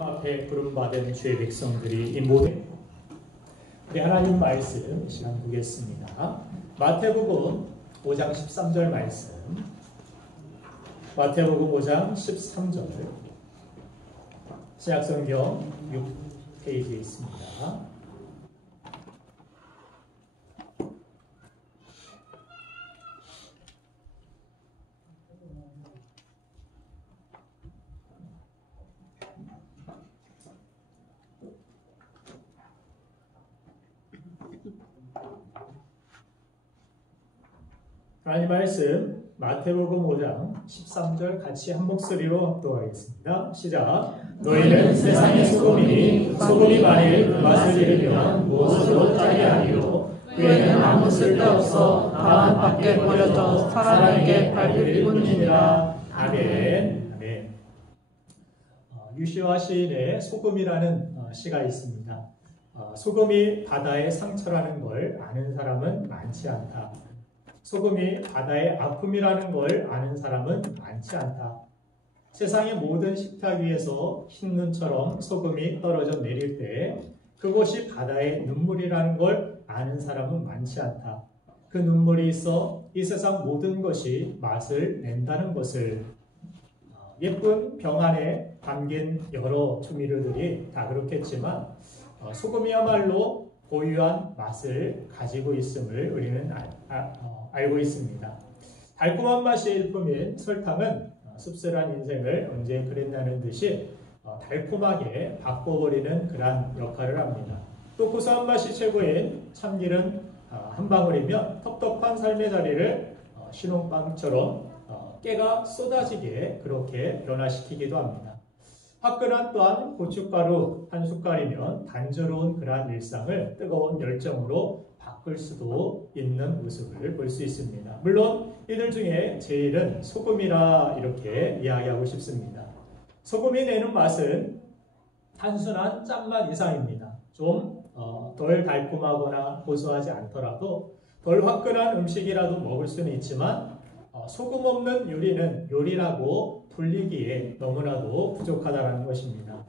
앞에 부름받은 주의 백성들이 이 모든 우리 하나님 말씀 시간 보겠습니다. 마태복음 5장 13절 말씀, 마태복음 5장 13절, 신약성경 6페이지에 있습니다. 하나님 말씀 마태복음 5장 13절 같이 한 목소리로 합독하겠습니다. 시작. 너희는 세상의 소금이니 소금이 만일 그 맛을 잃으면 무엇으로 짜게 하리요. 그에는 아무 쓸데없어 다만 밖에 버려져 사람에게 밟힐 뿐이니라. 아멘. 아멘. 유시화 시인의 소금이라는 시가 있습니다. 소금이 바다의 상처라는 걸 아는 사람은 많지 않다. 소금이 바다의 아픔이라는 걸 아는 사람은 많지 않다. 세상의 모든 식탁 위에서 흰눈처럼 소금이 떨어져 내릴 때 그곳이 바다의 눈물이라는 걸 아는 사람은 많지 않다. 그 눈물이 있어 이 세상 모든 것이 맛을 낸다는 것을. 예쁜 병 안에 담긴 여러 조미료들이 다 그렇겠지만 소금이야말로 고유한 맛을 가지고 있음을 우리는 알고 있습니다. 달콤한 맛이 일품인 설탕은 씁쓸한 인생을 언제 그랬냐는 듯이 달콤하게 바꿔버리는 그러한 역할을 합니다. 또 고소한 맛이 최고인 참기름 한 방울이면 텁텁한 삶의 자리를 신혼방처럼 깨가 쏟아지게 그렇게 변화시키기도 합니다. 화끈한 또한 고춧가루 한 숟갈이면 단조로운 그러한 일상을 뜨거운 열정으로 바꿀 수도 있는 모습을 볼 수 있습니다. 물론 이들 중에 제일은 소금이라 이렇게 이야기하고 싶습니다. 소금이 내는 맛은 단순한 짠맛 이상입니다. 좀 덜 달콤하거나 고소하지 않더라도 덜 화끈한 음식이라도 먹을 수는 있지만 소금 없는 요리는 요리라고 불리기에 너무나도 부족하다는 것입니다.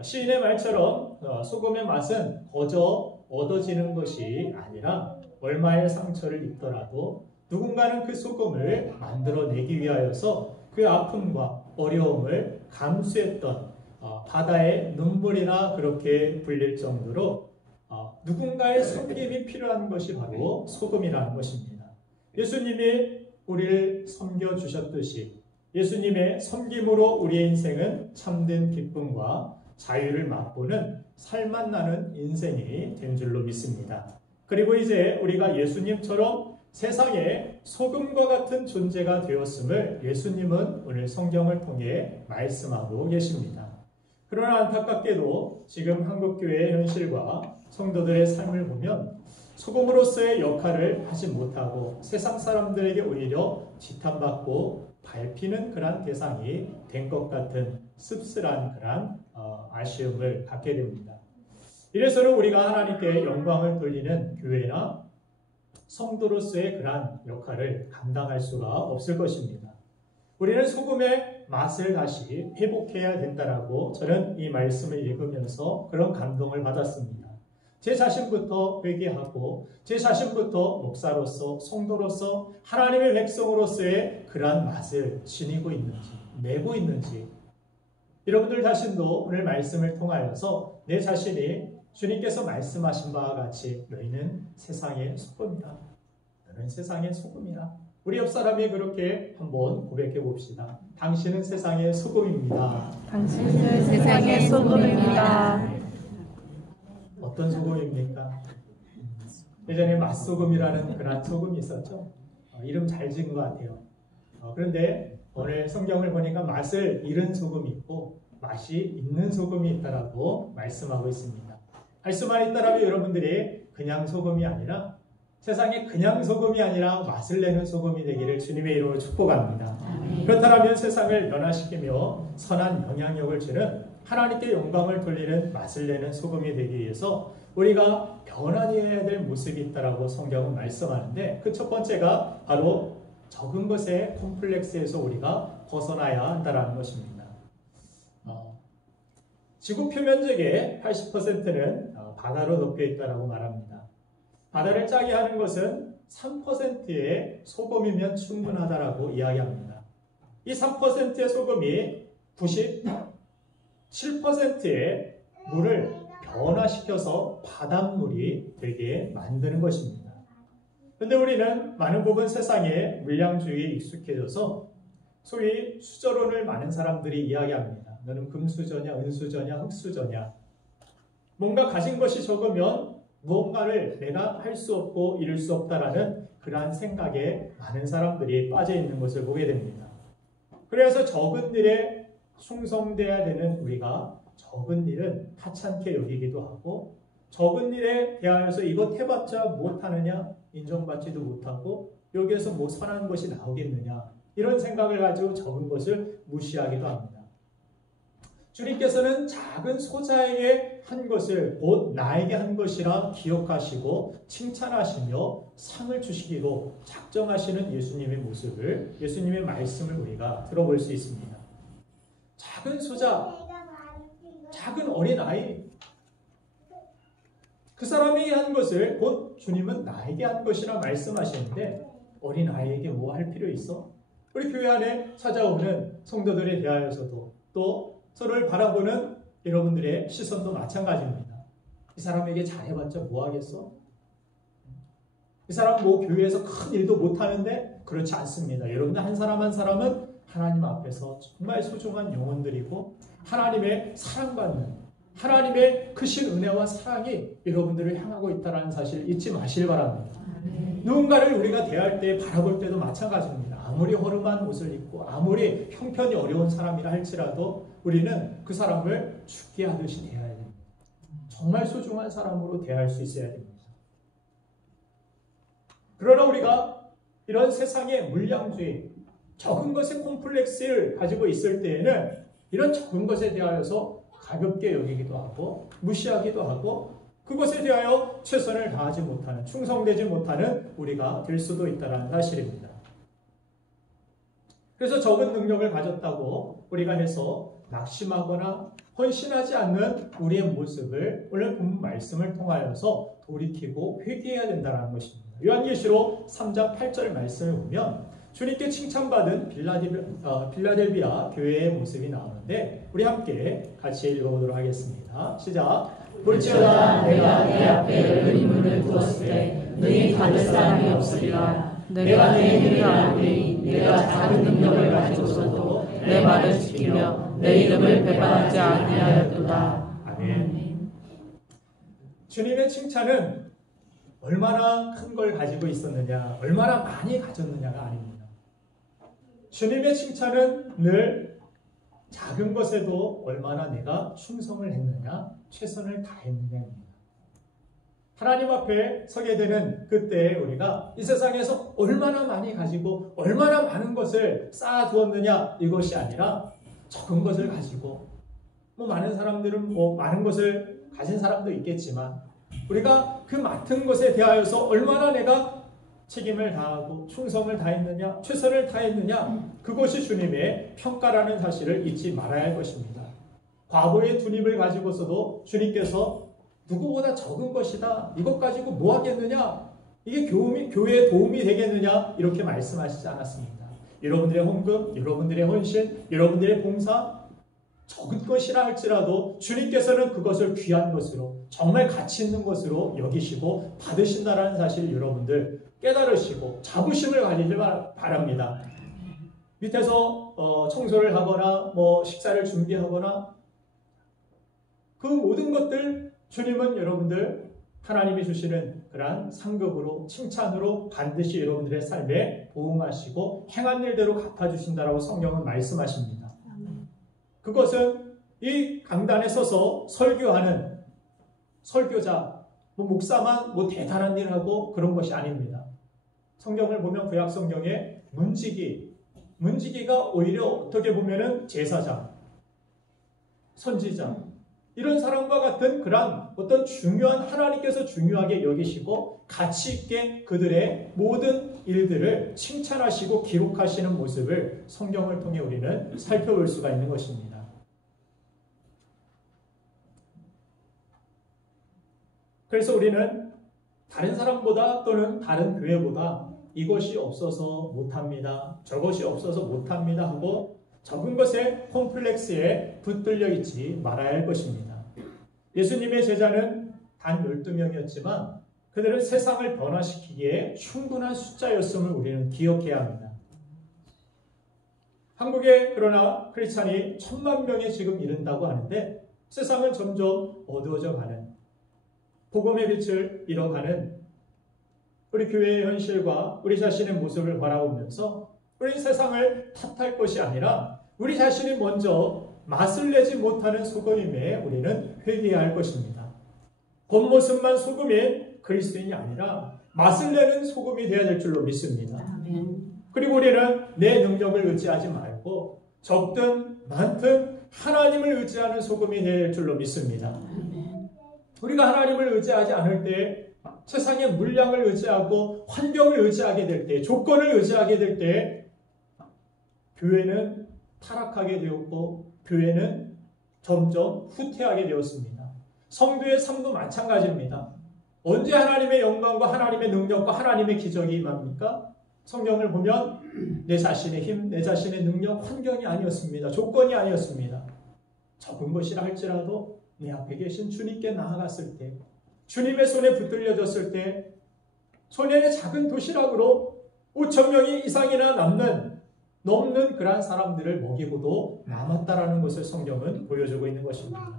시인의 말처럼 소금의 맛은 거저 얻어지는 것이 아니라 얼마의 상처를 입더라도 누군가는 그 소금을 만들어내기 위하여서 그 아픔과 어려움을 감수했던 바다의 눈물이나 그렇게 불릴 정도로 누군가의 섬김이 필요한 것이 바로 소금이라는 것입니다. 예수님이 우리를 섬겨주셨듯이 예수님의 섬김으로 우리의 인생은 참된 기쁨과 자유를 맛보는 살맛 나는 인생이 된 줄로 믿습니다. 그리고 이제 우리가 예수님처럼 세상에 소금과 같은 존재가 되었음을 예수님은 오늘 성경을 통해 말씀하고 계십니다. 그러나 안타깝게도 지금 한국교회의 현실과 성도들의 삶을 보면 소금으로서의 역할을 하지 못하고 세상 사람들에게 오히려 지탄받고 밟히는 그러한 대상이 된 것 같은 씁쓸한 그러한 아쉬움을 갖게 됩니다. 이래서는 우리가 하나님께 영광을 돌리는 교회나 성도로서의 그러한 역할을 감당할 수가 없을 것입니다. 우리는 소금의 맛을 다시 회복해야 된다라고 저는 이 말씀을 읽으면서 그런 감동을 받았습니다. 제 자신부터 회개하고 제 자신부터 목사로서 성도로서 하나님의 백성으로서의 그러한 맛을 지니고 있는지 내고 있는지 여러분들 자신도 오늘 말씀을 통하여서 내 자신이 주님께서 말씀하신 바와 같이 너희는 세상의 소금이다. 너는 세상의 소금이다. 우리 옆 사람이 그렇게 한번 고백해 봅시다. 당신은 세상의 소금입니다. 당신은 세상의 소금입니다. 어떤 소금입니까? 예전에 맛소금이라는 그런 소금이 있었죠. 이름 잘 지은 것 같아요. 그런데 오늘 성경을 보니까 맛을 잃은 소금이 있고 맛이 있는 소금이 있다라고 말씀하고 있습니다. 할 수만 있다라면 여러분들이 그냥 소금이 아니라 세상에 그냥 소금이 아니라 맛을 내는 소금이 되기를 주님의 이름으로 축복합니다. 그렇다면 세상을 변화시키며 선한 영향력을 주는 하나님께 영광을 돌리는 맛을 내는 소금이 되기 위해서 우리가 변화되어야 될 모습이 있다라고 성경은 말씀하는데 그 첫 번째가 바로 적은 것의 콤플렉스에서 우리가 벗어나야 한다는 것입니다. 지구 표면적의 80%는 바다로 덮여 있다고 말합니다. 바다를 짜게 하는 것은 3%의 소금이면 충분하다라고 이야기합니다. 이 3%의 소금이 97%의 물을 변화시켜서 바닷물이 되게 만드는 것입니다. 그런데 우리는 많은 부분 세상의 물량주의에 익숙해져서 소위 수저론을 많은 사람들이 이야기합니다. 너는 금수저냐, 은수저냐, 흙수저냐. 뭔가 가진 것이 적으면 무언가를 내가 할 수 없고 이룰 수 없다라는 그러한 생각에 많은 사람들이 빠져 있는 것을 보게 됩니다. 그래서 적은 일에 충성돼야 되는 우리가 적은 일은 하찮게 여기기도 하고 적은 일에 대하여서 이것 해봤자 못하느냐, 인정받지도 못하고 여기에서 뭐 선한 것이 나오겠느냐 이런 생각을 가지고 적은 것을 무시하기도 합니다. 주님께서는 작은 소자에게 한 것을 곧 나에게 한 것이라 기억하시고 칭찬하시며 상을 주시기로 작정하시는 예수님의 모습을, 예수님의 말씀을 우리가 들어볼 수 있습니다. 작은 소자, 작은 어린아이, 그 사람이 한 것을 곧 주님은 나에게 한 것이라 말씀하시는데 어린아이에게 뭐 할 필요 있어? 우리 교회 안에 찾아오는 성도들에 대하여서도 또 서로를 바라보는 여러분들의 시선도 마찬가지입니다. 이 사람에게 잘해봤자 뭐 하겠어? 이 사람 뭐 교회에서 큰 일도 못하는데 그렇지 않습니다. 여러분들 한 사람 한 사람은 하나님 앞에서 정말 소중한 영혼들이고 하나님의 사랑받는 하나님의 크신 은혜와 사랑이 여러분들을 향하고 있다는 사실 잊지 마시길 바랍니다. 누군가를 우리가 대할 때 바라볼 때도 마찬가지입니다. 아무리 허름한 옷을 입고 아무리 형편이 어려운 사람이라 할지라도 우리는 그 사람을 죽게 하듯이 대해야 됩니다. 정말 소중한 사람으로 대할 수 있어야 됩니다. 그러나 우리가 이런 세상의 물량주의, 적은 것의 콤플렉스를 가지고 있을 때에는 이런 적은 것에 대하여서 가볍게 여기기도 하고 무시하기도 하고 그것에 대하여 최선을 다하지 못하는, 충성되지 못하는 우리가 될 수도 있다는 사실입니다. 그래서 적은 능력을 가졌다고 우리가 해서 낙심하거나 헌신하지 않는 우리의 모습을 오늘 본 말씀을 통하여서 돌이키고 회개해야 된다는 것입니다. 요한계시록 3장 8절 말씀을 보면 주님께 칭찬받은 빌라델비아 교회의 모습이 나오는데 우리 함께 같이 읽어보도록 하겠습니다. 시작. 볼지어다 내가 네 앞에 의문을 두었을 때 너희 받을 사람이 없으리라. 내가 내 일을 아노니 내가 작은 능력을 가지고서도 내 말을 지키며 내 이름을 배반하지 아니하였도다. 아멘. 주님의 칭찬은 얼마나 큰 걸 가지고 있었느냐, 얼마나 많이 가졌느냐가 아닙니다. 주님의 칭찬은 늘 작은 것에도 얼마나 내가 충성을 했느냐, 최선을 다했느냐입니다. 하나님 앞에 서게 되는 그때 우리가 이 세상에서 얼마나 많이 가지고 얼마나 많은 것을 쌓아두었느냐 이것이 아니라 적은 것을 가지고 많은 사람들은 많은 것을 가진 사람도 있겠지만 우리가 그 맡은 것에 대하여서 얼마나 내가 책임을 다하고 충성을 다했느냐, 최선을 다했느냐, 그것이 주님의 평가라는 사실을 잊지 말아야 할 것입니다. 과거의 두 입을 가지고서도 주님께서 누구보다 적은 것이다, 이것 가지고 뭐 하겠느냐, 이게 교회에 도움이 되겠느냐 이렇게 말씀하시지 않았습니다. 여러분들의 헌금, 여러분들의 헌신, 여러분들의 봉사 적은 것이라 할지라도 주님께서는 그것을 귀한 것으로 정말 가치 있는 것으로 여기시고 받으신다는 사실 여러분들 깨달으시고 자부심을 가지길 바랍니다. 밑에서 청소를 하거나 식사를 준비하거나 그 모든 것들 주님은 여러분들 하나님이 주시는 그러한 상급으로 칭찬으로 반드시 여러분들의 삶에 보응하시고 행한 일대로 갚아주신다라고 성경은 말씀하십니다. 그것은 이 강단에 서서 설교하는 설교자, 목사만 대단한 일을 하고 그런 것이 아닙니다. 성경을 보면 구약 성경에 문지기가 오히려 어떻게 보면은 제사장, 선지자, 이런 사람과 같은 그런 어떤 중요한 하나님께서 중요하게 여기시고 가치 있게 그들의 모든 일들을 칭찬하시고 기록하시는 모습을 성경을 통해 우리는 살펴볼 수가 있는 것입니다. 그래서 우리는 다른 사람보다 또는 다른 교회보다 이것이 없어서 못합니다, 저것이 없어서 못합니다 하고 적은 것에 콤플렉스에 붙들려 있지 말아야 할 것입니다. 예수님의 제자는 단 12명이었지만 그들은 세상을 변화시키기에 충분한 숫자였음을 우리는 기억해야 합니다. 한국에 그러나 크리스찬이 1000만 명에 지금 이른다고 하는데 세상은 점점 어두워져 가는, 복음의 빛을 잃어가는 우리 교회의 현실과 우리 자신의 모습을 바라보면서 우리 세상을 탓할 것이 아니라 우리 자신이 먼저 맛을 내지 못하는 소금임에 우리는 회개해야 할 것입니다. 겉모습만 소금인 그리스도인이 아니라 맛을 내는 소금이 되어야 될 줄로 믿습니다. 그리고 우리는 내 능력을 의지하지 말고 적든 많든 하나님을 의지하는 소금이 되어야 될 줄로 믿습니다. 우리가 하나님을 의지하지 않을 때, 세상의 물량을 의지하고 환경을 의지하게 될 때, 조건을 의지하게 될 때 교회는 타락하게 되었고 교회는 점점 후퇴하게 되었습니다. 성도의 삶도 마찬가지입니다. 언제 하나님의 영광과 하나님의 능력과 하나님의 기적이 임합니까? 성경을 보면 내 자신의 힘, 내 자신의 능력, 환경이 아니었습니다. 조건이 아니었습니다. 적은 것이라 할지라도 내 앞에 계신 주님께 나아갔을 때, 주님의 손에 붙들려졌을 때, 소년의 작은 도시락으로 5,000명이 이상이나 넘는 그러한 사람들을 먹이고도 남았다라는 것을 성경은 보여주고 있는 것입니다.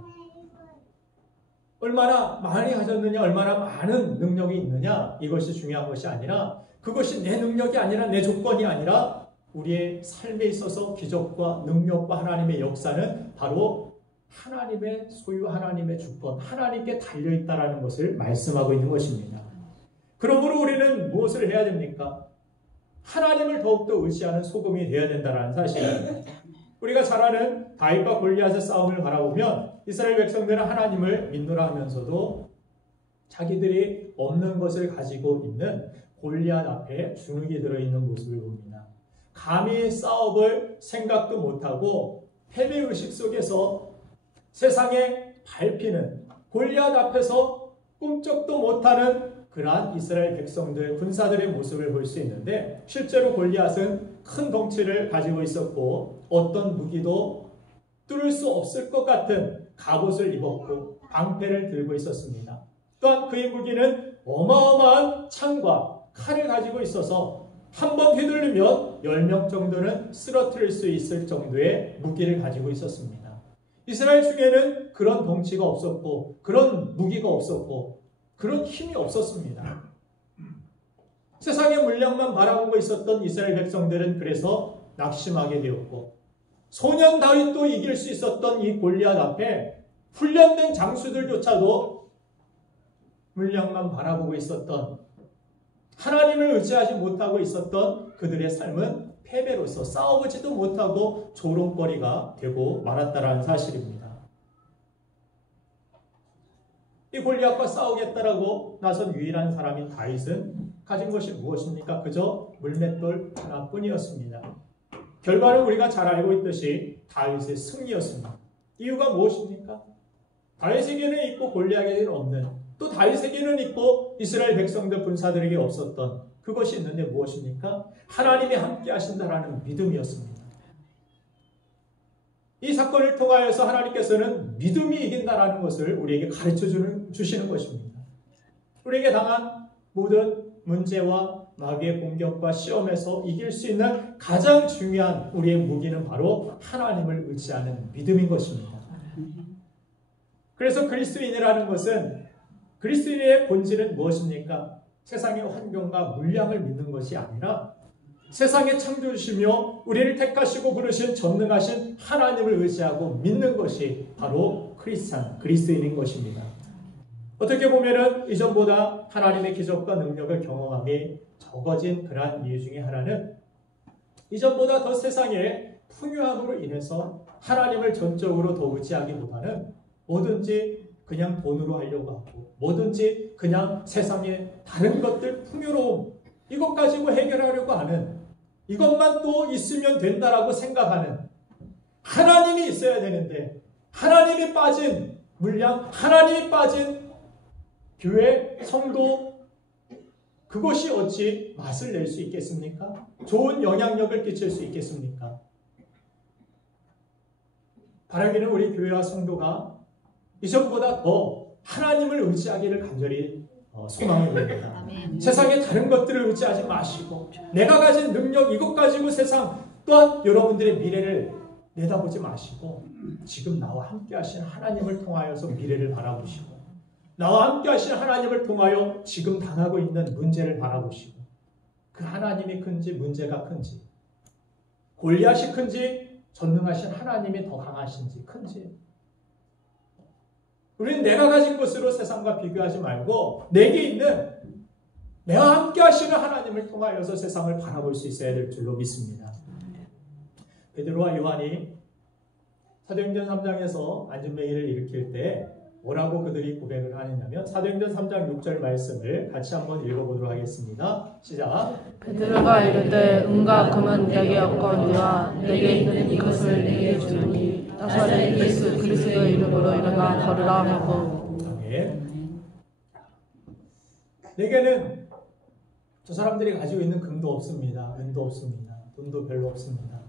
얼마나 많이 가졌느냐, 얼마나 많은 능력이 있느냐, 이것이 중요한 것이 아니라, 그것이 내 능력이 아니라 내 조건이 아니라 우리의 삶에 있어서 기적과 능력과 하나님의 역사는 바로 하나님의 소유, 하나님의 주권, 하나님께 달려있다라는 것을 말씀하고 있는 것입니다. 그러므로 우리는 무엇을 해야 됩니까? 하나님을 더욱더 의지하는 소금이 되어야 된다는 사실입니다. 우리가 잘 아는 다윗과 골리앗의 싸움을 바라보면 이스라엘 백성들은 하나님을 믿노라 하면서도 자기들이 없는 것을 가지고 있는 골리앗 앞에 주눅이 들어있는 모습을 봅니다. 감히 싸움을 생각도 못하고 패배의식 속에서 세상에 밟히는 골리앗 앞에서 꿈쩍도 못하는 그러한 이스라엘 백성들, 군사들의 모습을 볼 수 있는데, 실제로 골리앗은 큰 덩치를 가지고 있었고 어떤 무기도 뚫을 수 없을 것 같은 갑옷을 입었고 방패를 들고 있었습니다. 또한 그의 무기는 어마어마한 창과 칼을 가지고 있어서 한 번 휘둘리면 10명 정도는 쓰러뜨릴 수 있을 정도의 무기를 가지고 있었습니다. 이스라엘 중에는 그런 덩치가 없었고 그런 무기가 없었고 그런 힘이 없었습니다. 세상의 물량만 바라보고 있었던 이스라엘 백성들은 그래서 낙심하게 되었고, 소년 다윗도 이길 수 있었던 이 골리앗 앞에 훈련된 장수들조차도 물량만 바라보고 있었던, 하나님을 의지하지 못하고 있었던 그들의 삶은 패배로서 싸워보지도 못하고 조롱거리가 되고 말았다라는 사실입니다. 이 골리앗과 싸우겠다라고 나선 유일한 사람인 다윗은 가진 것이 무엇입니까? 그저 물맷돌 하나뿐이었습니다. 결과는 우리가 잘 알고 있듯이 다윗의 승리였습니다. 이유가 무엇입니까? 다윗에게는 있고 골리앗에게는 없는, 또 다윗에게는 있고 이스라엘 백성들 군사들에게 없었던 그것이 있는데 무엇입니까? 하나님이 함께 하신다라는 믿음이었습니다. 이 사건을 통하여서 하나님께서는 믿음이 이긴다라는 것을 우리에게 가르쳐 주시는 것입니다. 우리에게 당한 모든 문제와 마귀의 공격과 시험에서 이길 수 있는 가장 중요한 우리의 무기는 바로 하나님을 의지하는 믿음인 것입니다. 그래서 그리스도인이라는 것은, 그리스도인의 본질은 무엇입니까? 세상의 환경과 물량을 믿는 것이 아니라 세상의 창조주시며 우리를 택하시고 부르신 전능하신 하나님을 의지하고 믿는 것이 바로 그리스도인인 것입니다. 어떻게 보면은 이전보다 하나님의 기적과 능력을 경험함이 적어진 그러한 이유 중에 하나는 이전보다 더 세상의 풍요함으로 인해서 하나님을 전적으로 더 의지하기보다는 뭐든지 그냥 돈으로 하려고 하고 뭐든지 그냥 세상의 다른 것들 풍요로움 이것 가지고 해결하려고 하는, 이것만 또 있으면 된다라고 생각하는, 하나님이 있어야 되는데 하나님이 빠진 물량, 하나님이 빠진 교회, 성도, 그것이 어찌 맛을 낼 수 있겠습니까? 좋은 영향력을 끼칠 수 있겠습니까? 바라기는 우리 교회와 성도가 이전보다 더 하나님을 의지하기를 간절히 소망해 봅니다. 세상의 다른 것들을 의지하지 마시고 내가 가진 능력 이것 가지고 세상 또한 여러분들의 미래를 내다보지 마시고 지금 나와 함께 하신 하나님을 통하여서 미래를 바라보시고 나와 함께 하신 하나님을 통하여 지금 당하고 있는 문제를 바라보시고 그 하나님이 큰지 문제가 큰지 골리앗이 큰지 전능하신 하나님이 더 강하신지 큰지 우리는 내가 가진 것으로 세상과 비교하지 말고 내게 있는 내가 함께 하시는 하나님을 통하여서 세상을 바라볼 수 있어야 될 줄로 믿습니다. 베드로와 요한이 사도행전 3장에서 안진뱅이를 일으킬 때 뭐라고 그들이 고백을 하느냐면 사도행전 3장 6절 말씀을 같이 한번 읽어보도록 하겠습니다. 시작. 베드로가 이르되 은과 금은 내게 없거니와 내게 있는 이것을 내게 주니 나사렛 예수 그리스도의 이름으로 일어나 걸으라 하고. 아멘. 내게는 저 사람들이 가지고 있는 금도 없습니다. 은도 없습니다. 돈도 별로 없습니다.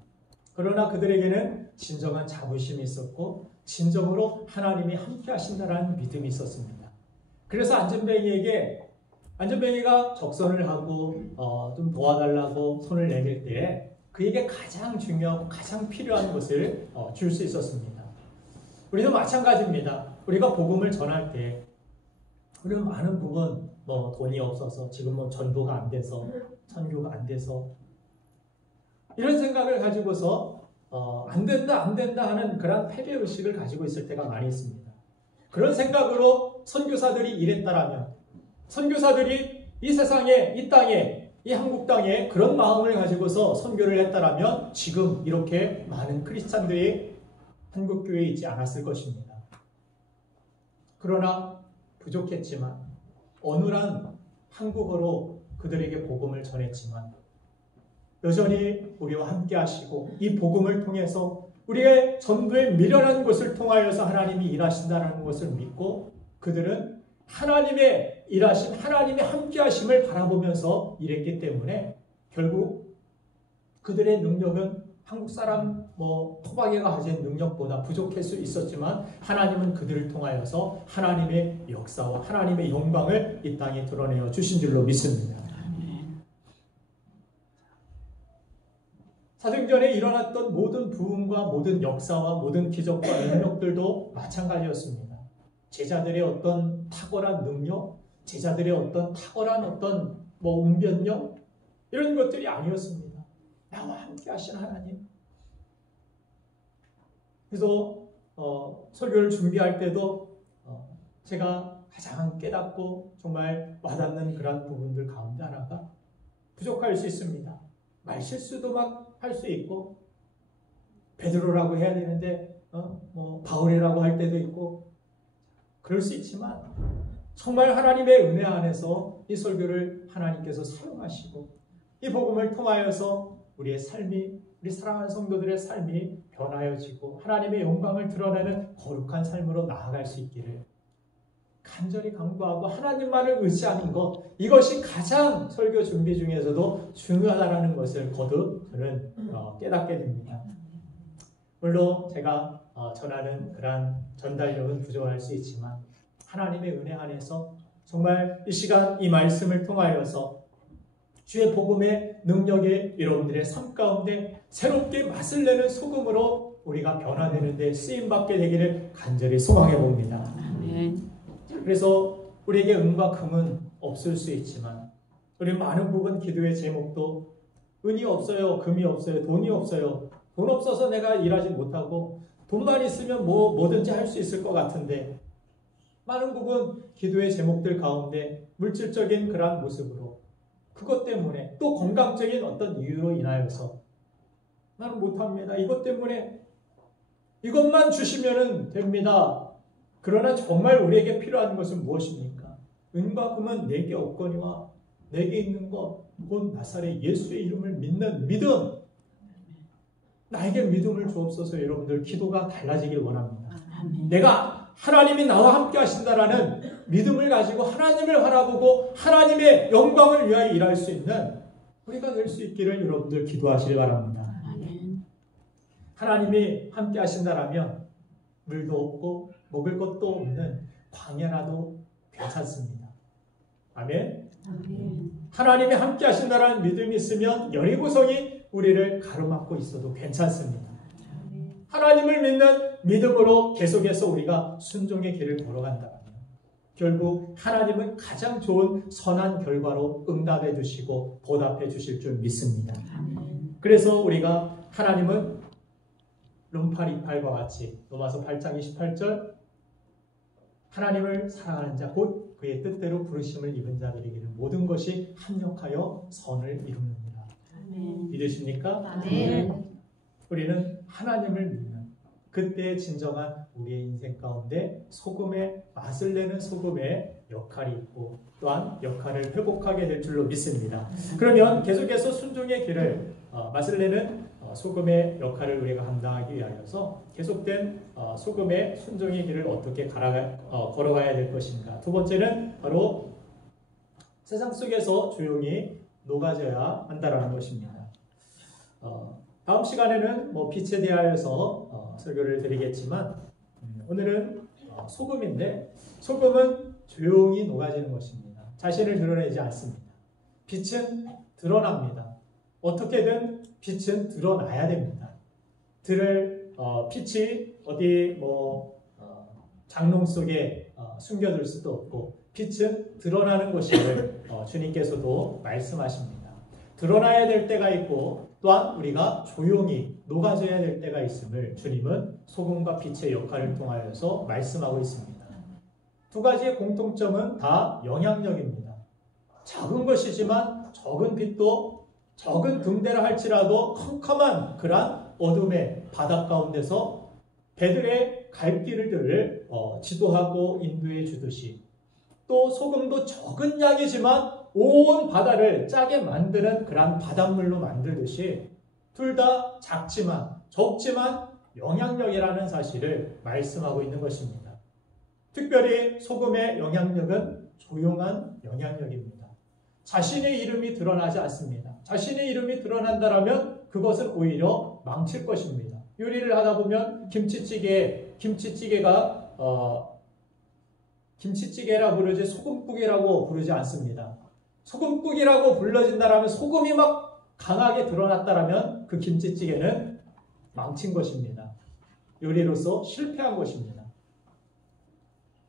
그러나 그들에게는 진정한 자부심이 있었고 진정으로 하나님이 함께 하신다라는 믿음이 있었습니다. 그래서 안전뱅이가 적선을 하고 좀 도와달라고 손을 내밀 때 그에게 가장 중요하고 가장 필요한 것을 줄 수 있었습니다. 우리도 마찬가지입니다. 우리가 복음을 전할 때 우리는 많은 부분 돈이 없어서 지금 전도가 안 돼서 선교가 안 돼서 이런 생각을 가지고서 안 된다 하는 그런 패배의식을 가지고 있을 때가 많이 있습니다. 그런 생각으로 선교사들이 일했다라면 선교사들이 이 세상에 이 땅에 이 한국 땅에 그런 마음을 가지고서 선교를 했다라면 지금 이렇게 많은 크리스찬들이 한국 교회에 있지 않았을 것입니다. 그러나 부족했지만 어눌한 한국어로 그들에게 복음을 전했지만 여전히 우리와 함께 하시고 이 복음을 통해서 우리의 전도의 미련한 것을 통하여서 하나님이 일하신다는 것을 믿고 그들은 하나님의 일하심, 하나님의 함께 하심을 바라보면서 일했기 때문에 결국 그들의 능력은 한국 사람 토박이가 가진 능력보다 부족할 수 있었지만 하나님은 그들을 통하여서 하나님의 역사와 하나님의 영광을 이 땅에 드러내어 주신 줄로 믿습니다. 사도행전에 일어났던 모든 부흥과 모든 역사와 모든 기적과 능력들도 마찬가지였습니다. 제자들의 어떤 탁월한 능력, 제자들의 어떤 탁월한 웅변력 이런 것들이 아니었습니다. 나와 함께 하신 하나님. 그래서 설교를 준비할 때도 제가 가장 깨닫고 정말 와닿는 그런 부분들 가운데 하나가 부족할 수 있습니다. 말실수도 막 할 수 있고 베드로라고 해야 되는데 바울이라고 할 때도 있고 그럴 수 있지만 정말 하나님의 은혜 안에서 이 설교를 하나님께서 사용하시고 이 복음을 통하여서 우리의 삶이 우리 사랑하는 성도들의 삶이 변화여지고 하나님의 영광을 드러내는 거룩한 삶으로 나아갈 수 있기를 간절히 간구하고 하나님만을 의지하는 것 이것이 가장 설교 준비 중에서도 중요하다는 것을 거듭 저는 깨닫게 됩니다. 물론 제가 전하는 그러한 전달력은 부족할 수 있지만 하나님의 은혜 안에서 정말 이 시간 이 말씀을 통하여서 주의 복음의 능력이 여러분들의 삶 가운데 새롭게 맛을 내는 소금으로 우리가 변화되는 데 쓰임받게 되기를 간절히 소망해 봅니다. 그래서 우리에게 은과 금은 없을 수 있지만 우리 많은 부분 기도의 제목도 은이 없어요, 금이 없어요, 돈이 없어요. 돈 없어서 내가 일하지 못하고 돈만 있으면 뭐든지 할 수 있을 것 같은데 많은 부분 기도의 제목들 가운데 물질적인 그러한 모습으로 그것 때문에 또 건강적인 어떤 이유로 인하여서 나는 못합니다. 이것 때문에 이것만 주시면 됩니다. 그러나 정말 우리에게 필요한 것은 무엇입니까? 은과 금은 내게 없거니와 내게 있는 것 곧 나사렛 예수의 이름을 믿는 믿음. 나에게 믿음을 주옵소서. 여러분들 기도가 달라지길 원합니다. 내가 하나님이 나와 함께 하신다라는 믿음을 가지고 하나님을 바라보고 하나님의 영광을 위하여 일할 수 있는 우리가 될 수 있기를 여러분들 기도하시기 바랍니다. 하나님이 함께 하신다라면 물도 없고 먹을 것도 없는 광야라도 괜찮습니다. 아멘. 하나님이 함께 하신다라는 믿음이 있으면 여리고성이 우리를 가로막고 있어도 괜찮습니다. 하나님을 믿는 믿음으로 계속해서 우리가 순종의 길을 걸어간다면 결국 하나님은 가장 좋은 선한 결과로 응답해 주시고 보답해 주실 줄 믿습니다. 그래서 우리가 하나님은 룸팔 28과 같이 로마서 8장 28절 하나님을 사랑하는 자 곧 그의 뜻대로 부르심을 입은 자들에게는 모든 것이 합력하여 선을 이루느니라. 믿으십니까? 우리는 하나님을 믿는 그때의 진정한 우리의 인생 가운데 소금의 맛을 내는 소금의 역할이 있고 또한 역할을 회복하게 될 줄로 믿습니다. 그러면 계속해서 순종의 길을 맛을 내는 소금의 역할을 우리가 감당하기 위하여서 계속된 소금의 순종의 길을 어떻게 걸어가야 될 것인가. 두 번째는 바로 세상 속에서 조용히 녹아져야 한다는 것입니다. 다음 시간에는 빛에 대하여서 설교를 드리겠지만 오늘은 소금인데 소금은 조용히 녹아지는 것입니다. 자신을 드러내지 않습니다. 빛은 드러납니다. 어떻게든 빛은 드러나야 됩니다. 빛이 어디 장롱 속에 숨겨둘 수도 없고 빛은 드러나는 것임을 주님께서도 말씀하십니다. 드러나야 될 때가 있고 또한 우리가 조용히 녹아져야 될 때가 있음을 주님은 소금과 빛의 역할을 통하여서 말씀하고 있습니다. 두 가지의 공통점은 다 영향력입니다. 작은 것이지만 적은 빛도 적은 등대라 할지라도 컴컴한 그러한 어둠의 바다 가운데서 배들의 갈 길을 지도하고 인도해 주듯이 또 소금도 적은 양이지만 온 바다를 짜게 만드는 그러한 바닷물로 만들듯이 둘 다 적지만 영향력이라는 사실을 말씀하고 있는 것입니다. 특별히 소금의 영향력은 조용한 영향력입니다. 자신의 이름이 드러나지 않습니다. 자신의 이름이 드러난다면 그것은 오히려 망칠 것입니다. 요리를 하다 보면 김치찌개라 부르지 소금국이라고 부르지 않습니다. 소금국이라고 불러진다면 소금이 막 강하게 드러났다면 그 김치찌개는 망친 것입니다. 요리로서 실패한 것입니다.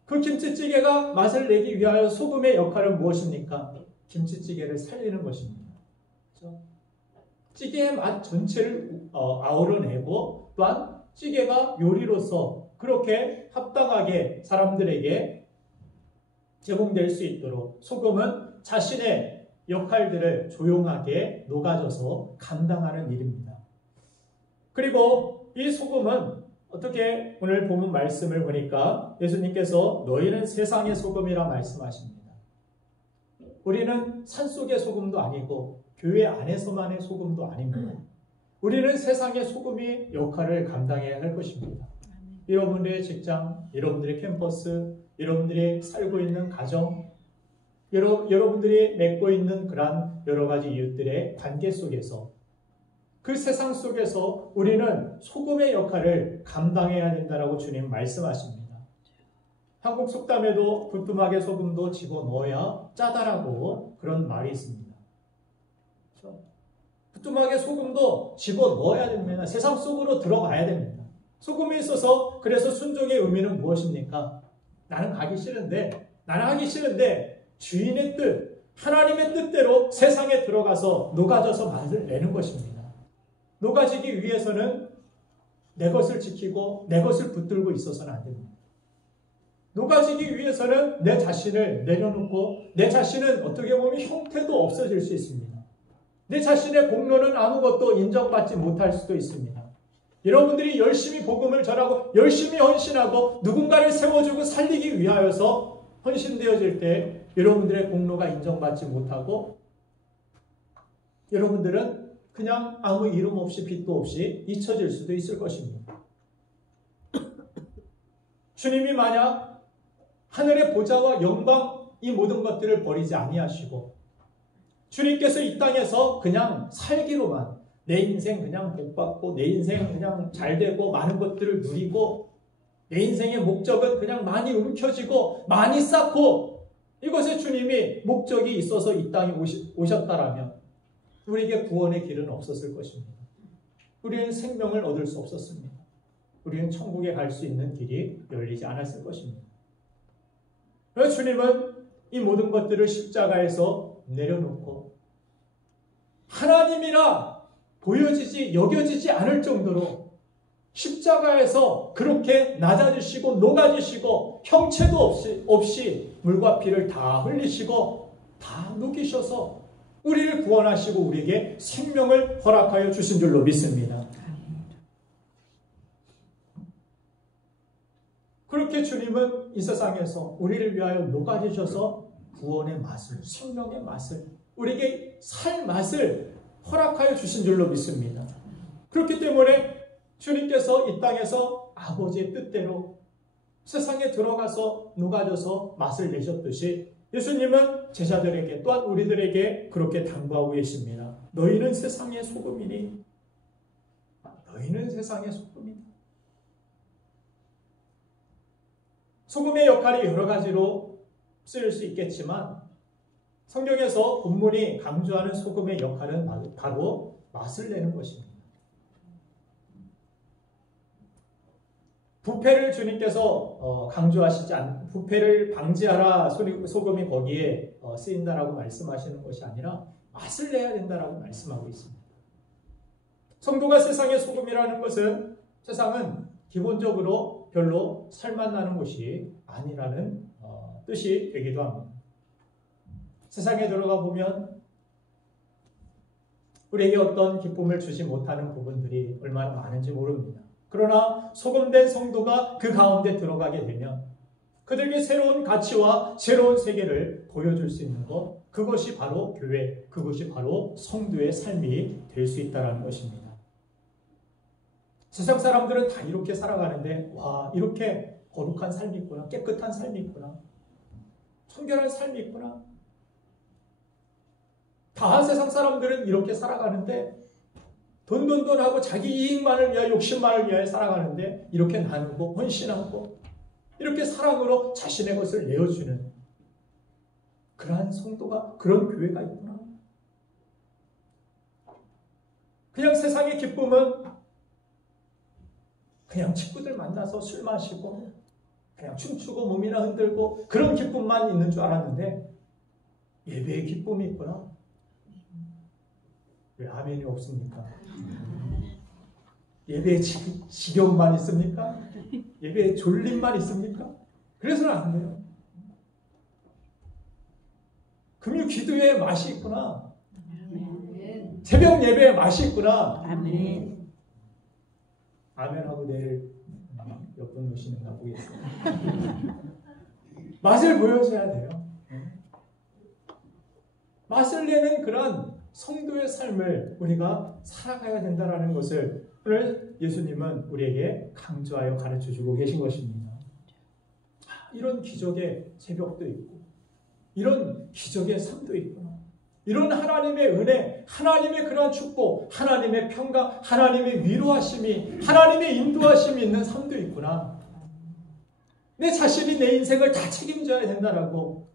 그 김치찌개가 맛을 내기 위하여 소금의 역할은 무엇입니까? 김치찌개를 살리는 것입니다. 그렇죠? 찌개의 맛 전체를 아우러내고 또한 찌개가 요리로서 그렇게 합당하게 사람들에게 제공될 수 있도록 소금은 자신의 역할들을 조용하게 녹아져서 감당하는 일입니다. 그리고 이 소금은 어떻게 오늘 본문 말씀을 보니까 예수님께서 너희는 세상의 소금이라 말씀하십니다. 우리는 산속의 소금도 아니고 교회 안에서만의 소금도 아닙니다. 우리는 세상의 소금의 역할을 감당해야 할 것입니다. 여러분들의 직장, 여러분들의 캠퍼스, 여러분들이 살고 있는 가정, 여러분들이 맺고 있는 그러한 여러 가지 이웃들의 관계 속에서 그 세상 속에서 우리는 소금의 역할을 감당해야 된다라고 주님 말씀하십니다. 한국 속담에도 부뚜막에 소금도 집어넣어야 짜다라고 그런 말이 있습니다. 그렇죠? 부뚜막에 소금도 집어넣어야 됩니다. 세상 속으로 들어가야 됩니다. 소금이 있어서 그래서 순종의 의미는 무엇입니까? 나는 하기 싫은데 주인의 뜻, 하나님의 뜻대로 세상에 들어가서 녹아져서 맛을 내는 것입니다. 녹아지기 위해서는 내 것을 지키고 내 것을 붙들고 있어서는 안 됩니다. 녹아지기 위해서는 내 자신을 내려놓고 내 자신은 어떻게 보면 형태도 없어질 수 있습니다. 내 자신의 공로는 아무것도 인정받지 못할 수도 있습니다. 여러분들이 열심히 복음을 전하고 열심히 헌신하고 누군가를 세워주고 살리기 위하여서 헌신되어질 때 여러분들의 공로가 인정받지 못하고 여러분들은 그냥 아무 이름 없이 빛도 없이 잊혀질 수도 있을 것입니다. 주님이 만약 하늘의 보좌와 영광 이 모든 것들을 버리지 아니하시고 주님께서 이 땅에서 그냥 살기로만 내 인생 그냥 복받고 내 인생 그냥 잘되고 많은 것들을 누리고 내 인생의 목적은 그냥 많이 움켜쥐고 많이 쌓고 이것에 주님이 목적이 있어서 이 땅에 오셨다라면 우리에게 구원의 길은 없었을 것입니다. 우리는 생명을 얻을 수 없었습니다. 우리는 천국에 갈 수 있는 길이 열리지 않았을 것입니다. 그래서 주님은 이 모든 것들을 십자가에서 내려놓고 하나님이라 여겨지지 않을 정도로 십자가에서 그렇게 낮아지시고 녹아지시고 형체도 없이 물과 피를 다 흘리시고 다 녹이셔서 우리를 구원하시고 우리에게 생명을 허락하여 주신 줄로 믿습니다. 그렇게 주님은 이 세상에서 우리를 위하여 녹아지셔서 구원의 맛을, 생명의 맛을, 우리에게 살 맛을 허락하여 주신 줄로 믿습니다. 그렇기 때문에 주님께서 이 땅에서 아버지의 뜻대로 세상에 들어가서 녹아져서 맛을 내셨듯이 예수님은 제자들에게 또한 우리들에게 그렇게 당부하고 계십니다. 너희는 세상의 소금이니 너희는 세상의 소금이니. 소금의 역할이 여러 가지로 쓰일 수 있겠지만 성경에서 본문이 강조하는 소금의 역할은 바로 맛을 내는 것입니다. 부패를 주님께서 강조하시지 않, 부패를 방지하라 소금이 거기에 쓰인다라고 말씀하시는 것이 아니라 맛을 내야 된다라고 말씀하고 있습니다. 성도가 세상의 소금이라는 것은 세상은 기본적으로 별로 살맛 나는 곳이 아니라는 뜻이 되기도 합니다. 세상에 들어가 보면 우리에게 어떤 기쁨을 주지 못하는 부분들이 얼마나 많은지 모릅니다. 그러나 소금된 성도가 그 가운데 들어가게 되면 그들에게 새로운 가치와 새로운 세계를 보여줄 수 있는 것, 그것이 바로 교회, 그것이 바로 성도의 삶이 될 수 있다는 것입니다. 세상 사람들은 다 이렇게 살아가는데 와, 이렇게 거룩한 삶이 있구나, 깨끗한 삶이 있구나, 청결한 삶이 있구나. 다 세상 사람들은 이렇게 살아가는데 돈하고 자기 이익만을 위하여 욕심만을 위하여 살아가는데 이렇게 나누고 헌신하고 이렇게 사랑으로 자신의 것을 내어주는 그러한 성도가, 그런 교회가 있구나. 그냥 세상의 기쁨은 그냥 친구들 만나서 술 마시고 그냥 춤추고 몸이나 흔들고 그런 기쁨만 있는 줄 알았는데 예배의 기쁨이 있구나. 왜 아멘이 없습니까? 예배에 지겨움만 있습니까? 예배에 졸림만 있습니까? 그래서는 안 돼요. 금요 기도에 맛이 있구나. 새벽 예배에 맛이 있구나. 아멘. 아멘하고 내일 몇 분 오시는가 보겠습니다. 맛을 보여줘야 돼요. 맛을 내는 그런 성도의 삶을 우리가 살아가야 된다는 것을 오늘 예수님은 우리에게 강조하여 가르쳐주고 계신 것입니다. 이런 기적의 새벽도 있고 이런 기적의 삶도 있구나. 이런 하나님의 은혜, 하나님의 그러한 축복, 하나님의 평강, 하나님의 위로하심이, 하나님의 인도하심이 있는 삶도 있구나. 내 자신이 내 인생을 다 책임져야 된다라고,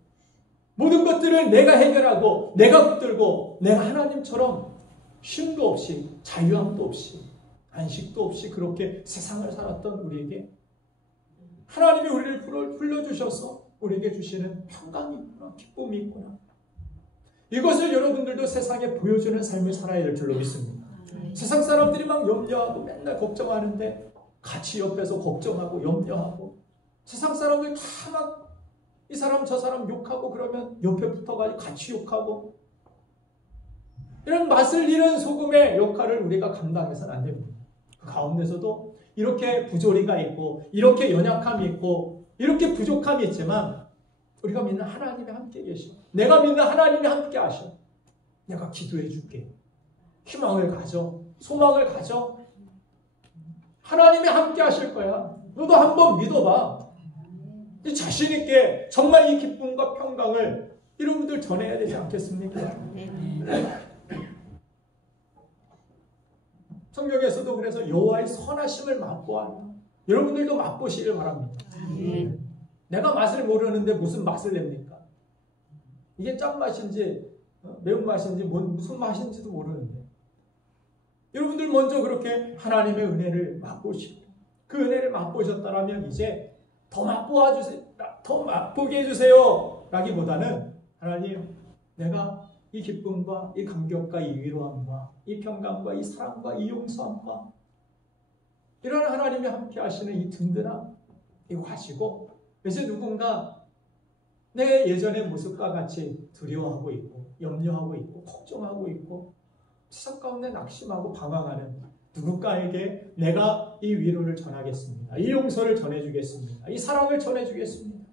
모든 것들을 내가 해결하고 내가 붙들고 내가 하나님처럼 쉼도 없이 자유함도 없이 안식도 없이 그렇게 세상을 살았던 우리에게 하나님이 우리를 불러주셔서 우리에게 주시는 평강이 있구나, 기쁨이 있구나. 이것을 여러분들도 세상에 보여주는 삶을 살아야 될 줄로 믿습니다. 세상 사람들이 막 염려하고 맨날 걱정하는데 같이 옆에서 걱정하고 염려하고 세상 사람들 다 막 이 사람 저 사람 욕하고 그러면 옆에 붙어가지고 같이 욕하고 이런 맛을 잃은 소금의 역할을 우리가 감당해서는 안 됩니다. 그 가운데서도 이렇게 부조리가 있고 이렇게 연약함이 있고 이렇게 부족함이 있지만 우리가 믿는 하나님이 함께 계셔. 내가 믿는 하나님이 함께 하셔. 내가 기도해 줄게. 희망을 가져. 소망을 가져. 하나님이 함께 하실 거야. 너도 한번 믿어봐. 자신 있게 정말 이 기쁨과 평강을 여러분들 전해야 되지 않겠습니까? 성경에서도 그래서 여호와의 선하심을 맛보아라. 여러분들도 맛보시길 바랍니다. 내가 맛을 모르는데 무슨 맛을 냅니까? 이게 짠맛인지 매운맛인지 무슨 맛인지도 모르는데 여러분들 먼저 그렇게 하나님의 은혜를 맛보시고 그 은혜를 맛보셨다면 이제 더 맛보아 주세요. 더 맛보게 해주세요. 라기보다는 하나님, 내가 이 기쁨과 이 감격과 이 위로함과 이 평강과 이 사랑과 이 용서함과 이런 하나님이 함께 하시는 이 든든함 이거 하시고 이제 누군가 내 예전의 모습과 같이 두려워하고 있고 염려하고 있고 걱정하고 있고 세상 가운데 낙심하고 방황하는 누군가에게 내가 이 위로를 전하겠습니다. 이 용서를 전해주겠습니다. 이 사랑을 전해주겠습니다.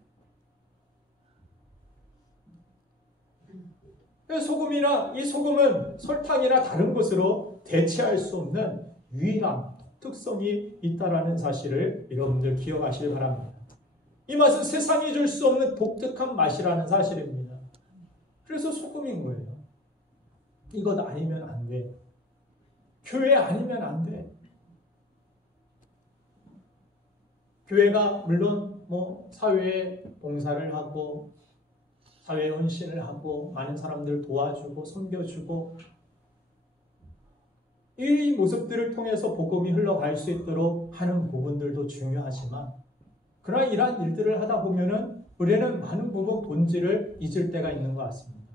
이 소금은 설탕이나 다른 것으로 대체할 수 없는 유일한 특성이 있다라는 사실을 여러분들 기억하시길 바랍니다. 이 맛은 세상이 줄 수 없는 독특한 맛이라는 사실입니다. 그래서 소금인 거예요. 이것 아니면 안 돼. 교회 아니면 안 돼. 교회가 물론 사회에 봉사를 하고 사회에 헌신을 하고 많은 사람들 도와주고 섬겨주고 이 모습들을 통해서 복음이 흘러갈 수 있도록 하는 부분들도 중요하지만 그러나 이러한 일들을 하다 보면은 우리는 많은 부분 본질을 잊을 때가 있는 것 같습니다.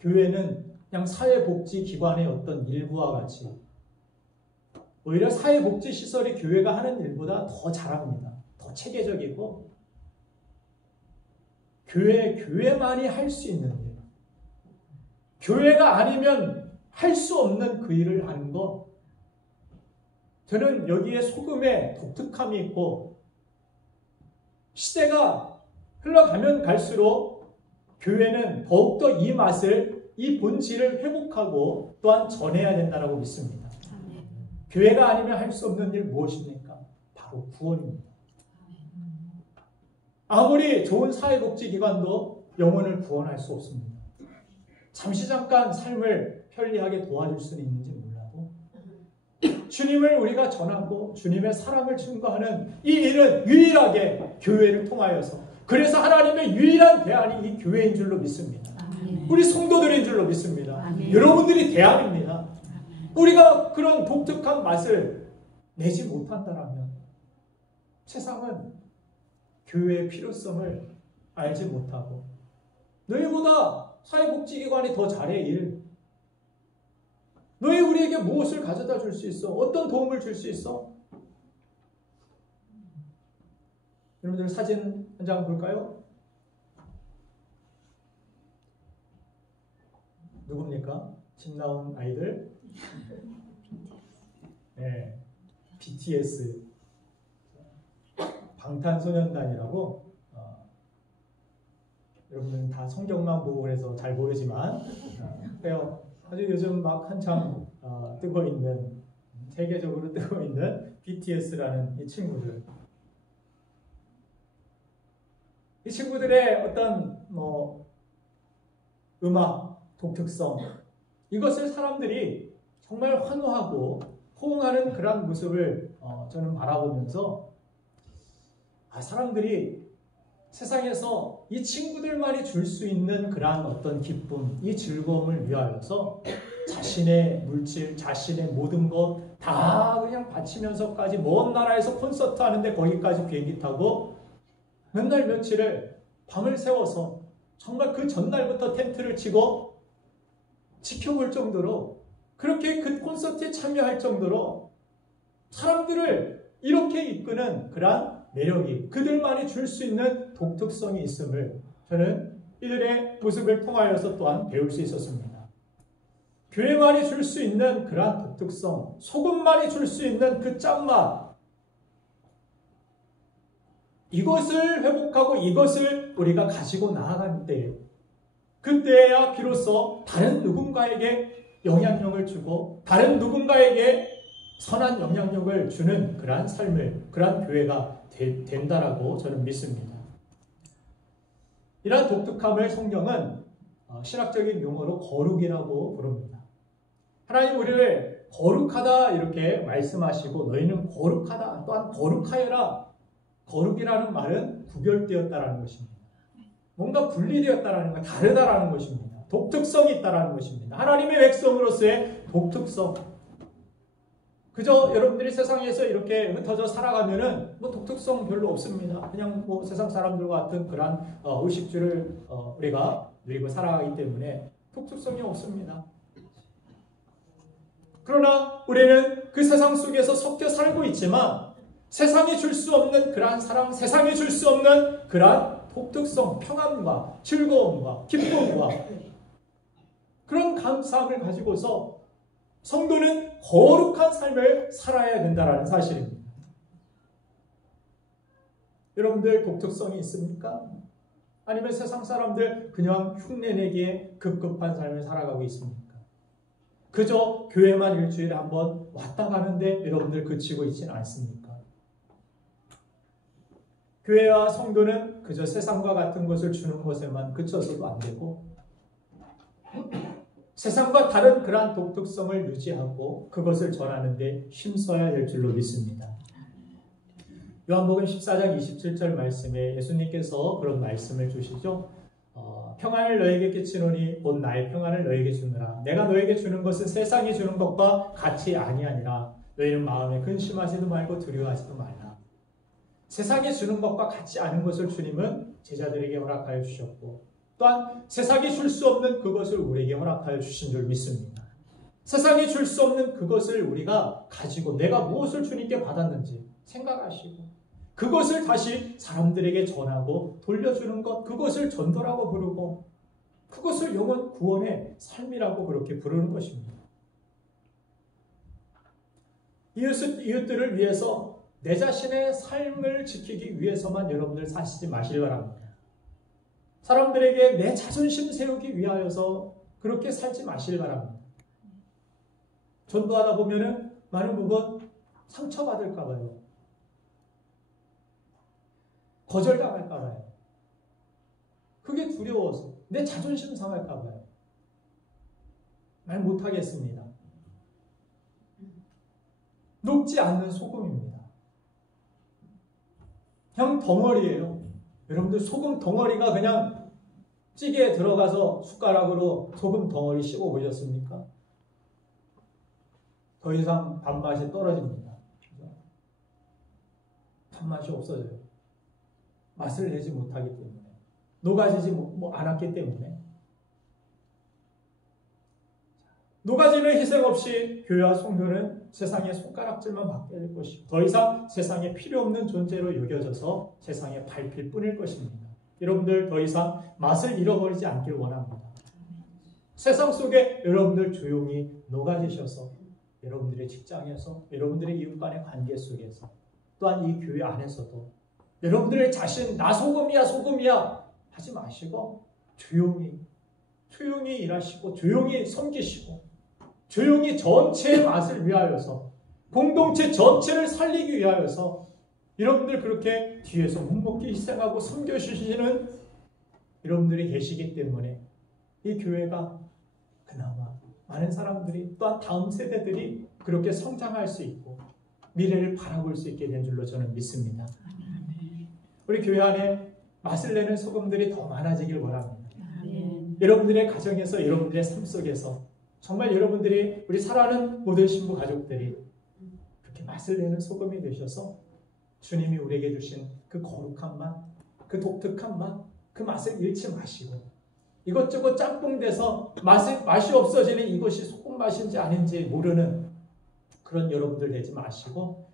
교회는 그냥 사회복지기관의 어떤 일부와 같이 오히려 사회복지시설이 교회가 하는 일보다 더 잘합니다. 더 체계적이고 교회만이 할 수 있는 일, 교회가 아니면 할 수 없는 그 일을 하는 것, 저는 여기에 소금의 독특함이 있고 시대가 흘러가면 갈수록 교회는 더욱더 이 맛을, 이 본질을 회복하고 또한 전해야 된다고 믿습니다. 교회가 아니면 할 수 없는 일 무엇입니까? 바로 구원입니다. 아무리 좋은 사회복지기관도 영혼을 구원할 수 없습니다. 잠시 잠깐 삶을 편리하게 도와줄 수는 있는지 몰라도 주님을 우리가 전하고 주님의 사랑을 증거하는 이 일은 유일하게 교회를 통하여서, 그래서 하나님의 유일한 대안이 이 교회인 줄로 믿습니다. 우리 성도들인 줄로 믿습니다. 여러분들이 대안입니다. 우리가 그런 독특한 맛을 내지 못한다면 세상은 교회의 필요성을 알지 못하고 너희보다 사회복지기관이 더 잘해 일, 너희 우리에게 무엇을 가져다 줄 수 있어? 어떤 도움을 줄 수 있어? 여러분들 사진 한 장 볼까요? 누굽니까? 집 나온 아이들? 네, BTS 방탄소년단이라고 여러분들은 다 성경만 보고 그래서 잘 모르지만 아주 요즘 막 한참 뜨고 있는, 세계적으로 뜨고 있는 BTS라는 이 친구들. 이 친구들의 어떤 음악 독특성, 이것을 사람들이 정말 환호하고 호응하는 그런 모습을 저는 바라보면서 사람들이 세상에서 이 친구들만이 줄 수 있는 그러한 어떤 기쁨, 이 즐거움을 위하여서 자신의 물질, 자신의 모든 것 다 그냥 바치면서까지 먼 나라에서 콘서트 하는데 거기까지 비행기 타고 몇 날 며칠을 밤을 새워서 정말 그 전날부터 텐트를 치고 지켜볼 정도로, 그렇게 그 콘서트에 참여할 정도로 사람들을 이렇게 이끄는 그러한 매력이, 그들만이 줄 수 있는 독특성이 있음을 저는 이들의 모습을 통하여서 또한 배울 수 있었습니다. 교회만이 줄 수 있는 그러한 독특성, 소금만이 줄 수 있는 그 짠맛, 이것을 회복하고 이것을 우리가 가지고 나아갈 때, 그때야 비로소 다른 누군가에게 영향력을 주고 다른 누군가에게 선한 영향력을 주는 그러한 삶을, 그러한 교회가 된다라고 저는 믿습니다. 이러한 독특함을 성경은 신학적인 용어로 거룩이라고 부릅니다. 하나님 우리를 거룩하다 이렇게 말씀하시고 너희는 거룩하다 또한 거룩하여라. 거룩이라는 말은 구별되었다라는 것입니다. 뭔가 분리되었다라는 것, 다르다라는 것입니다. 독특성이 있다라는 것입니다. 하나님의 백성으로서의 독특성. 그저 여러분들이 세상에서 이렇게 흩어져 살아가면은 뭐 독특성 별로 없습니다. 그냥 뭐 세상 사람들과 같은 그러한 의식주를 우리가 누리고 살아가기 때문에 독특성이 없습니다. 그러나 우리는 그 세상 속에서 섞여 살고 있지만 세상이 줄 수 없는 그러한 사랑, 세상이 줄 수 없는 그러한 독특성, 평안과 즐거움과 기쁨과 그런 감사함을 가지고서 성도는 거룩한 삶을 살아야 된다는 사실입니다. 여러분들 독특성이 있습니까? 아니면 세상 사람들 그냥 흉내내기에 급급한 삶을 살아가고 있습니까? 그저 교회만 일주일에 한번 왔다 가는데 여러분들 그치고 있지는 않습니까? 교회와 성도는 그저 세상과 같은 것을 주는 것에만 그쳐서도 안 되고 세상과 다른 그러한 독특성을 유지하고 그것을 전하는 데 힘써야 될 줄로 믿습니다. 요한복음 14장 27절 말씀에 예수님께서 그런 말씀을 주시죠. 평안을 너에게 끼치노니 곧 나의 평안을 너에게 주느라. 내가 너에게 주는 것은 세상이 주는 것과 같이 아니하니라. 너희는 마음에 근심하지도 말고 두려워하지도 말라. 세상이 주는 것과 같지 않은 것을 주님은 제자들에게 허락하여 주셨고 또한 세상이 줄 수 없는 그것을 우리에게 허락하여 주신 줄 믿습니다. 세상이 줄 수 없는 그것을 우리가 가지고 내가 무엇을 주님께 받았는지 생각하시고 그것을 다시 사람들에게 전하고 돌려주는 것, 그것을 전도라고 부르고 그것을 영원 구원의 삶이라고 그렇게 부르는 것입니다. 이웃들을 위해서 내 자신의 삶을 지키기 위해서만 여러분들 사시지 마시기 바랍니다. 사람들에게 내 자존심 세우기 위하여서 그렇게 살지 마시기 바랍니다. 전도하다 보면은 많은 부분 상처받을까 봐요. 거절당할까 봐요. 그게 두려워서 내 자존심 상할까 봐요. 말 못하겠습니다. 녹지 않는 소금입니다. 그냥 덩어리예요. 여러분들 소금 덩어리가 그냥 찌개에 들어가서 숟가락으로 소금 덩어리 씹어 보셨습니까? 더 이상 밥맛이 떨어집니다. 밥맛이 없어져요. 맛을 내지 못하기 때문에, 녹아지지 않았기 때문에. 녹아지는 희생 없이 교회와 성도는 세상의 손가락질만 받게 될 것이고 더 이상 세상에 필요 없는 존재로 여겨져서 세상에 밟힐 뿐일 것입니다. 여러분들 더 이상 맛을 잃어버리지 않길 원합니다. 세상 속에 여러분들 조용히 녹아지셔서 여러분들의 직장에서 여러분들의 이웃 간의 관계 속에서 또한 이 교회 안에서도 여러분들의 자신 나 소금이야 하지 마시고 조용히 일하시고 조용히 섬기시고 조용히 전체의 맛을 위하여서 공동체 전체를 살리기 위하여서 여러분들 그렇게 뒤에서 묵묵히 희생하고 섬겨주시는 여러분들이 계시기 때문에 이 교회가 그나마 많은 사람들이 또한 다음 세대들이 그렇게 성장할 수 있고 미래를 바라볼 수 있게 된 줄로 저는 믿습니다. 우리 교회 안에 맛을 내는 소금들이 더 많아지길 원합니다. 여러분들의 가정에서 여러분들의 삶 속에서 정말 여러분들이 우리 사랑하는 모든 신부 가족들이 그렇게 맛을 내는 소금이 되셔서 주님이 우리에게 주신 그 거룩한 맛, 그 독특한 맛, 그 맛을 잃지 마시고 이것저것 짬뽕돼서 맛이 없어지는 이것이 소금 맛인지 아닌지 모르는 그런 여러분들 되지 마시고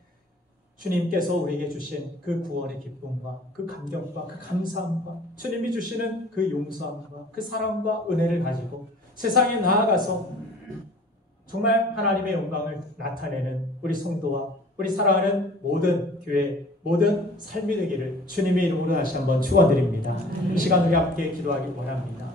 주님께서 우리에게 주신 그 구원의 기쁨과 그 감격과 그 감사함과 주님이 주시는 그 용서함과 그 사랑과 은혜를 가지고 세상에 나아가서 정말 하나님의 영광을 나타내는 우리 성도와 우리 사랑하는 모든 교회, 모든 삶이 되기를 주님의 이름으로 다시 한번 축원드립니다. 이 시간 우리 함께 기도하기 원합니다.